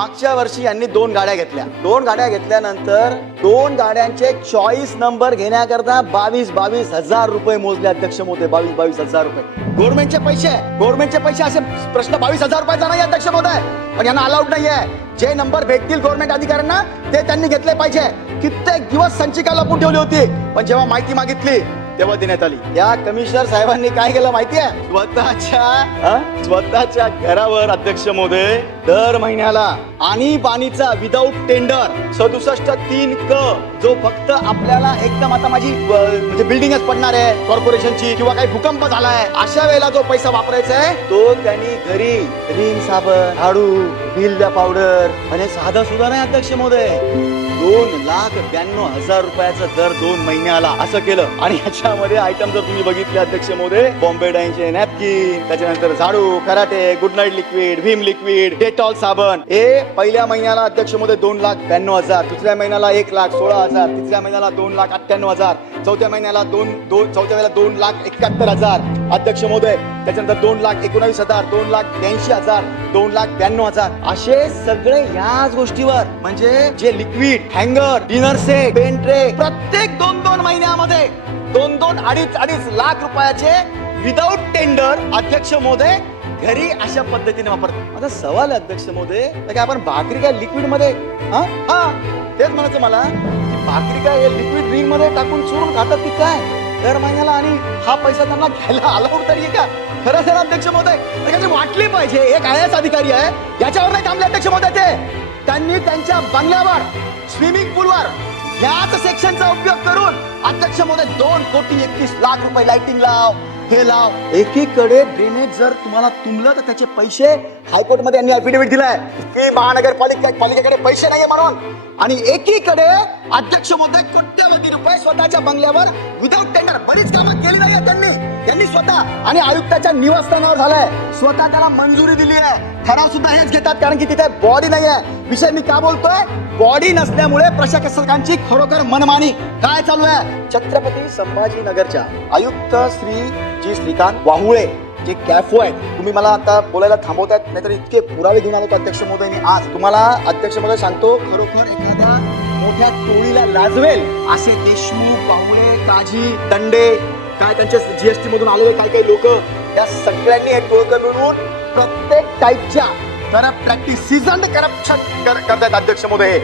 मागच्या वर्षी यांनी दोन गाड्या घेतल्या. दोन गाड्या घेतल्यानंतर दोन गाड्यांचे चॉईस नंबर घेण्याकरता बावीस बावीस हजार रुपये मोजले अध्यक्ष मोदे. बावीस बावीस हजार रुपये. गव्हर्नमेंटचे पैसे गव्हर्नमेंटचे पैसे असे प्रश्न बावीस हजार रुपयाचा नाही अध्यक्ष मोदय पण यांना अलाउड नाहीये. जे नंबर भेटतील गव्हर्नमेंट अधिकाऱ्यांना ते त्यांनी घेतले पाहिजे. कित्येक दिवस संचिका लपून ठेवली होती. पण जेव्हा माहिती मागितली तेव्हा देण्यात आली. या कमिशनर साहेबांनी काय केलं माहितीये? स्वतःच्या? स्वतःच्या घरावर अध्यक्ष मोदय दर महिन्याला आणि पाणीचा विदाऊट टेंडर सदुसष्ट तीन क जो फक्त आपल्याला एकदम आता माझी म्हणजे बिल्डिंगच पडणार आहे कॉर्पोरेशनची किंवा काही भूकंप झालाय अशा वेळेला जो पैसा वापरायचा आहे तो त्यांनी घरी रिन साबण झाडू बिल द्या पावडर आणि साधा सुद्धा नाही अध्यक्ष मोदय दोन लाख ब्याण्णव हजार रुपयाचा दर दोन महिन्याला असं केलं. आणि याच्यामध्ये आयटम जर तुम्ही बघितले अध्यक्ष मोदय बॉम्बे डाईनचे नॅपकिन त्याच्यानंतर झाडू karate good night liquid Bhim liquid Dettol साबण. हे पहिल्या महिन्याला अध्यक्ष मोदय दोन लाख ब्याण्णव हजार दुसऱ्या महिन्याला एक लाख सोळा हजार तिसऱ्या महिन्याला दोन लाख अठ्ठ्याण्णव हजार. चौथ्या महिन्याला दोन दोन चौथ्या महिन्याला दोन लाख एकाहत्तर हजार. अध्यक्ष महोदय त्याच्यानंतर दोन लाख एकोणावीस हजार दोन लाख ब्याऐंशी हजार दोन लाख ब्याण्णव हजार. असे सगळे याच गोष्टीवर म्हणजे जे लिक्विड हँगर डिनर सेट पेंट्रे प्रत्येक दोन दोन महिन्यामध्ये दोन दोन अडीच अडीच लाख रुपयाचे विदाउट टेंडर अध्यक्ष महोदय घरी अशा पद्धतीने वापरतात माझा सवाल आहे अध्यक्ष मोदय तर काय आपण भाकरी काय लिक्विडमध्ये हा? हा तेच म्हणायचं मला की भाकरी काय लिक्विड रिंगमध्ये टाकून चुरून खातात ती काय? दर महिन्याला आणि हा पैसा त्यांना घ्यायला अलाउड तरी का? खरं खरं अध्यक्ष मोदय तर वाटली पाहिजे? एक आय एस अधिकारी आहे याच्यावर नाही थांबले अध्यक्ष मोदय ते. त्यांनी त्यांच्या बंगल्यावर स्विमिंग पूलवर ह्याच सेक्शनचा उपयोग करून अध्यक्ष मोदय दोन कोटी एकतीस लाख रुपये लाइटिंग लाव. हे लाव एकीकडे ड्रेनेज जर तुम्हाला तुंबलं तर त्याचे पैसे हायकोर्टमध्ये यांनी अफिडेव्हिट दिलाय. की महानगरपालिका पालिकेकडे पैसे नाहीये म्हणून. आणि एकीकडे अध्यक्ष मोदय कोट्यवधी रुपये स्वतःच्या बंगल्यावर विदाऊट टेंडर बरीच कामं केली नाही त्यांनी. त्यांनी स्वतः आणि आयुक्ताच्या निवासस्थानावर झालाय. स्वतः त्याला मंजुरी दिली आहे. ठराव सुद्धा हेच घेतात कारण की तिथे बॉडी नाही आहे विषय मी का बोलतोय? बॉडी नसल्यामुळे प्रशासकांची खरोखर मनमानी. काय चालू आहे छत्रपती संभाजीनगरच्या आयुक्त श्री जी श्रीकांत वाहुळे जे कॅफो आहेत. तुम्ही मला आता बोलायला थांबवतायत नाहीतर इतके पुरावे घेऊन आलो अध्यक्ष मोदयनी आज. तुम्हाला अध्यक्ष मोदय सांगतो खरोखर एखादा मोठ्या टोळीला लाजवेल. असे देशमुख पाहुणे काजी दंडे काय त्यांच्या जीएसटी मधून आलेले काही काही लोक या सगळ्यांनी एक डोकं मिळवून प्रत्येक टाईपच्या करप्ट प्रॅक्टिस सीझन करप्शन करतायत अध्यक्ष मोदय